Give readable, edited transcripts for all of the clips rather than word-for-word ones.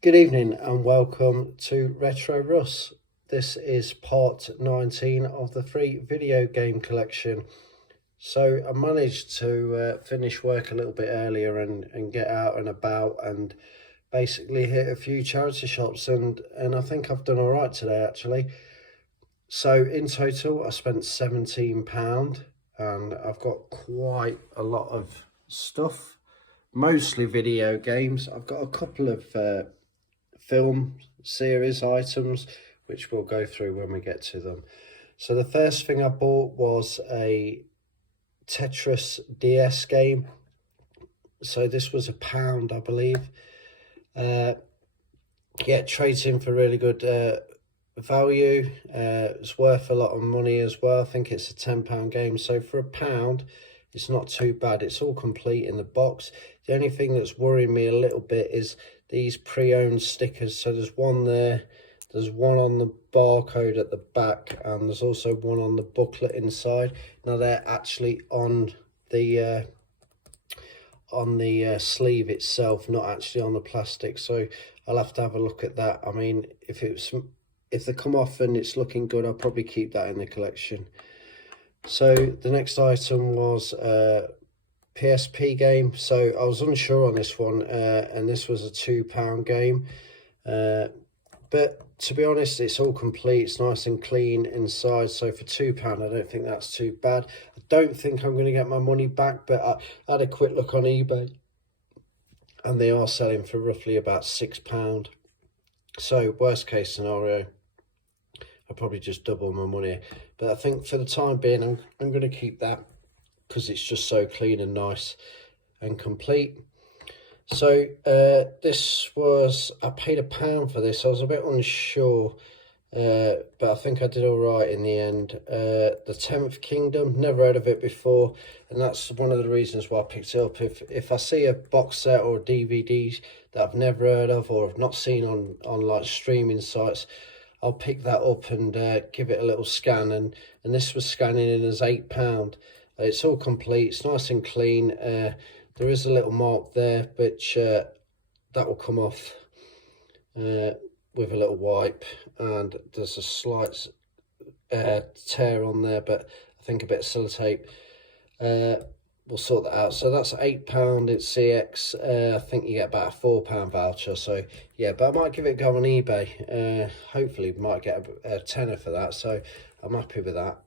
Good evening and welcome to Retro Russ. This is part 19 of the free video game collection. So I managed to finish work a little bit earlier and get out and about and basically hit a few charity shops and I think I've done all right today actually. So in total I spent £17 and I've got quite a lot of stuff, mostly video games. I've got a couple of film series items which we'll go through when we get to them. So the first thing I bought was a Tetris DS game. So this was £1, I believe. Yeah, trades in for really good value. It's worth a lot of money as well. I think it's a £10 game, so for £1 it's not too bad. It's all complete in the box. The only thing that's worrying me a little bit is these pre-owned stickers. So there's one there, there's one on the barcode at the back, and there's also one on the booklet inside. Now they're actually on the sleeve itself, not actually on the plastic, so I'll have to have a look at that. I mean, if they come off and it's looking good, I'll probably keep that in the collection. So the next item was PSP game. So I was unsure on this one, and this was a £2 game, but to be honest, it's all complete. It's nice and clean inside, so for £2 I don't think that's too bad. I don't think I'm going to get my money back, but I had a quick look on eBay and they are selling for roughly about £6. So worst case scenario, I'll probably just double my money, but I think for the time being I'm going to keep that because it's just so clean and nice and complete. So this was, I paid £1 for this. I was a bit unsure, but I think I did all right in the end. The 10th Kingdom, never heard of it before, and that's one of the reasons why I picked it up. If I see a box set or a DVD that I've never heard of or have not seen on like streaming sites, I'll pick that up and give it a little scan, and this was scanning in as £8. It's all complete, it's nice and clean. There is a little mark there, which that will come off with a little wipe, and there's a slight tear on there, but I think a bit of sellotape we'll sort that out. So that's £8 at CX. I think you get about a £4 voucher, so yeah, but I might give it a go on eBay. Hopefully might get a tenner for that, so I'm happy with that.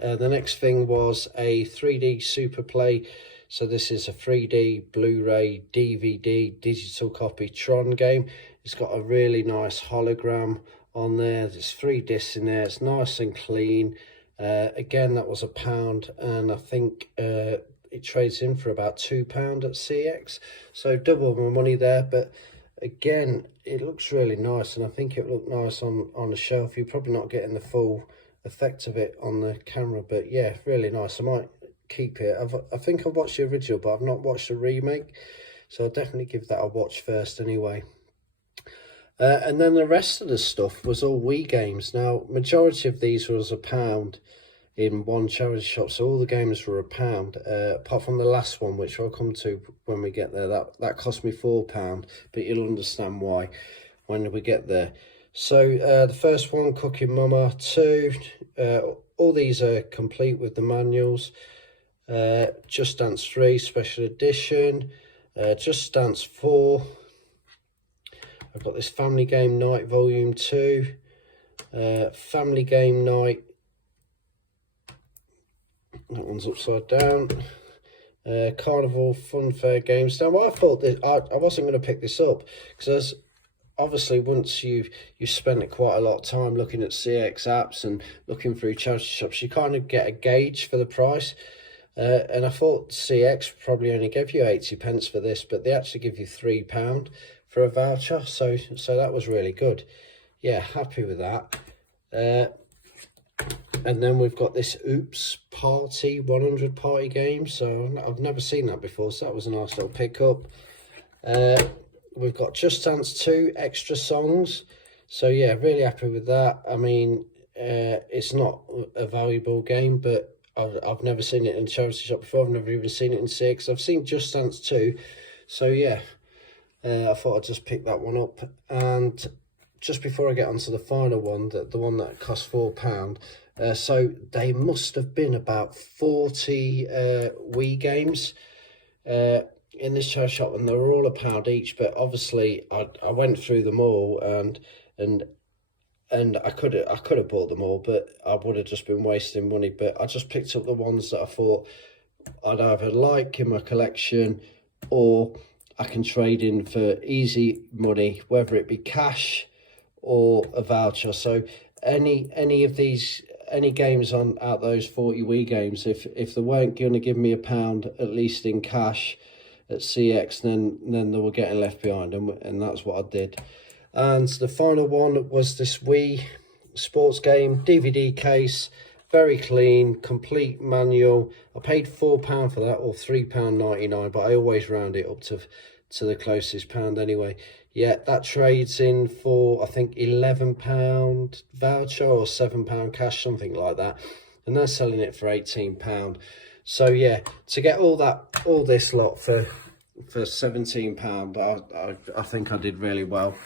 The next thing was a 3D Super Play. So this is a 3D Blu-ray DVD digital copy Tron game. It's got a really nice hologram on there. There's 3 discs in there. It's nice and clean. Again, that was £1, and I think it trades in for about £2 at CX. So double my money there, but again, it looks really nice, and I think it looked nice on the shelf. You're probably not getting the full effect of it on the camera, but yeah, really nice. I might keep it. I think I've watched the original, but I've not watched the remake, so I'll definitely give that a watch first anyway. And then the rest of the stuff was all Wii games. Now, majority of these was £1 in one charity shop, so all the games were £1, apart from the last one, which I'll come to when we get there. That cost me £4, but you'll understand why when we get there. So the first one, Cooking Mama 2, all these are complete with the manuals. Just Dance 3 Special Edition, Just Dance 4. I've got this Family Game Night Volume 2, Family Game Night, that one's upside down, Carnival Funfair Games. Now, I thought that I wasn't going to pick this up because obviously once you've spent quite a lot of time looking at CX apps and looking through charity shops, you kind of get a gauge for the price. And I thought CX probably only gave you 80p for this, but they actually give you £3 for a voucher, so that was really good. Yeah, happy with that. And then we've got this Oops Party 100 party game, so I've never seen that before, so that was a nice little pickup. We've got Just Dance 2 Extra Songs, so yeah, really happy with that. I mean, it's not a valuable game, but I've never seen it in a charity shop before. I've never even seen it in CX. I've seen Just Dance 2, so yeah, I thought I'd just pick that one up. And just before I get onto the final one, the one that cost £4, so they must have been about 40 Wii games in this charity shop, and they were all £1 each. But obviously I went through them all, and I could have bought them all, but I would have just been wasting money. But I just picked up the ones that I thought I'd either like in my collection, or I can trade in for easy money, whether it be cash or a voucher. So any of these, any games on out those 40 Wii games, if they weren't going to give me £1 at least in cash at CX, then they were getting left behind, and that's what I did. And the final one was this Wii sports game DVD case, very clean, complete manual. I paid £4 for that, or £3.99, but I always round it up to the closest pound anyway. Yeah, that trades in for, I think, £11 voucher or £7 cash, something like that, and they're selling it for £18. So yeah, to get all this lot for £17, I think I did really well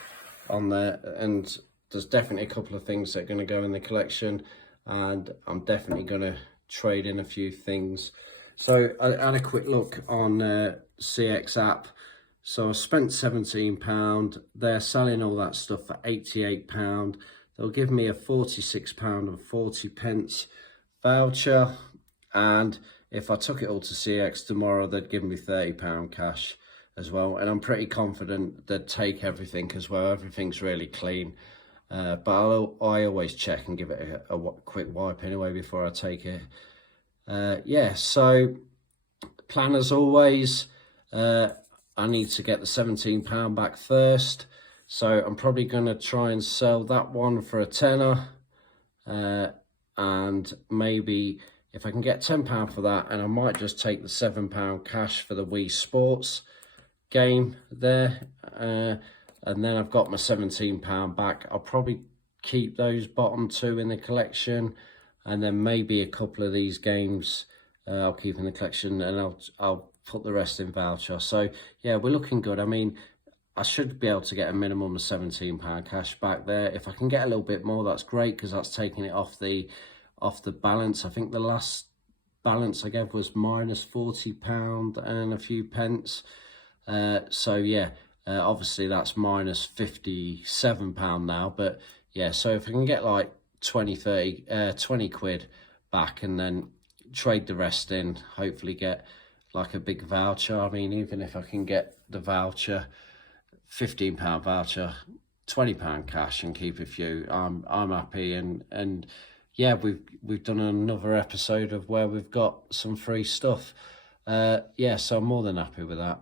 on there. And there's definitely a couple of things that are going to go in the collection, and I'm definitely going to trade in a few things. So I had a quick look on CX app. So I spent £17. They're selling all that stuff for £88. They'll give me a £46.40 voucher, and if I took it all to CX tomorrow, they'd give me £30 cash as well. And I'm pretty confident they'd take everything as well. Everything's really clean. But I always check and give it a quick wipe anyway before I take it. Yeah, so plan as always. I need to get the £17 back first. So I'm probably going to try and sell that one for a tenner. And maybe if I can get £10 for that, and I might just take the £7 cash for the Wii Sports game there. And then I've got my £17 back. I'll probably keep those bottom two in the collection, and then maybe a couple of these games I'll keep in the collection, and I'll put the rest in voucher. So yeah, we're looking good. I mean, I should be able to get a minimum of £17 cash back there. If I can get a little bit more, that's great, because that's taking it off the balance. I think the last balance I gave was minus £40 and a few pence. So yeah, obviously that's minus £57 now, but yeah, so if I can get like 20 quid back, and then trade the rest in, hopefully get like a big voucher. I mean, even if I can get the voucher, £15 voucher, £20 cash, and keep a few, I'm happy. And yeah, we've done another episode of where we've got some free stuff. Yeah, so I'm more than happy with that.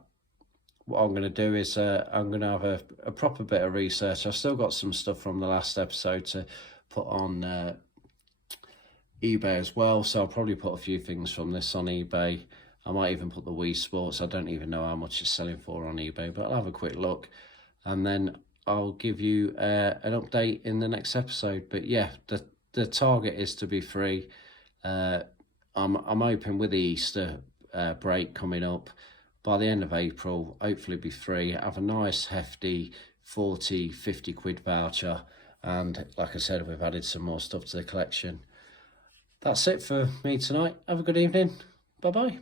What I'm going to do is I'm going to have a proper bit of research. I've still got some stuff from the last episode to put on eBay as well, so I'll probably put a few things from this on eBay. I might even put the Wii Sports. I don't even know how much it's selling for on eBay, but I'll have a quick look, and then I'll give you an update in the next episode. But yeah, the target is to be free. I'm hoping with the Easter break coming up, by the end of April, hopefully be free, have a nice hefty 40-50 quid voucher, and like I said, we've added some more stuff to the collection. That's it for me tonight. Have a good evening. Bye-bye.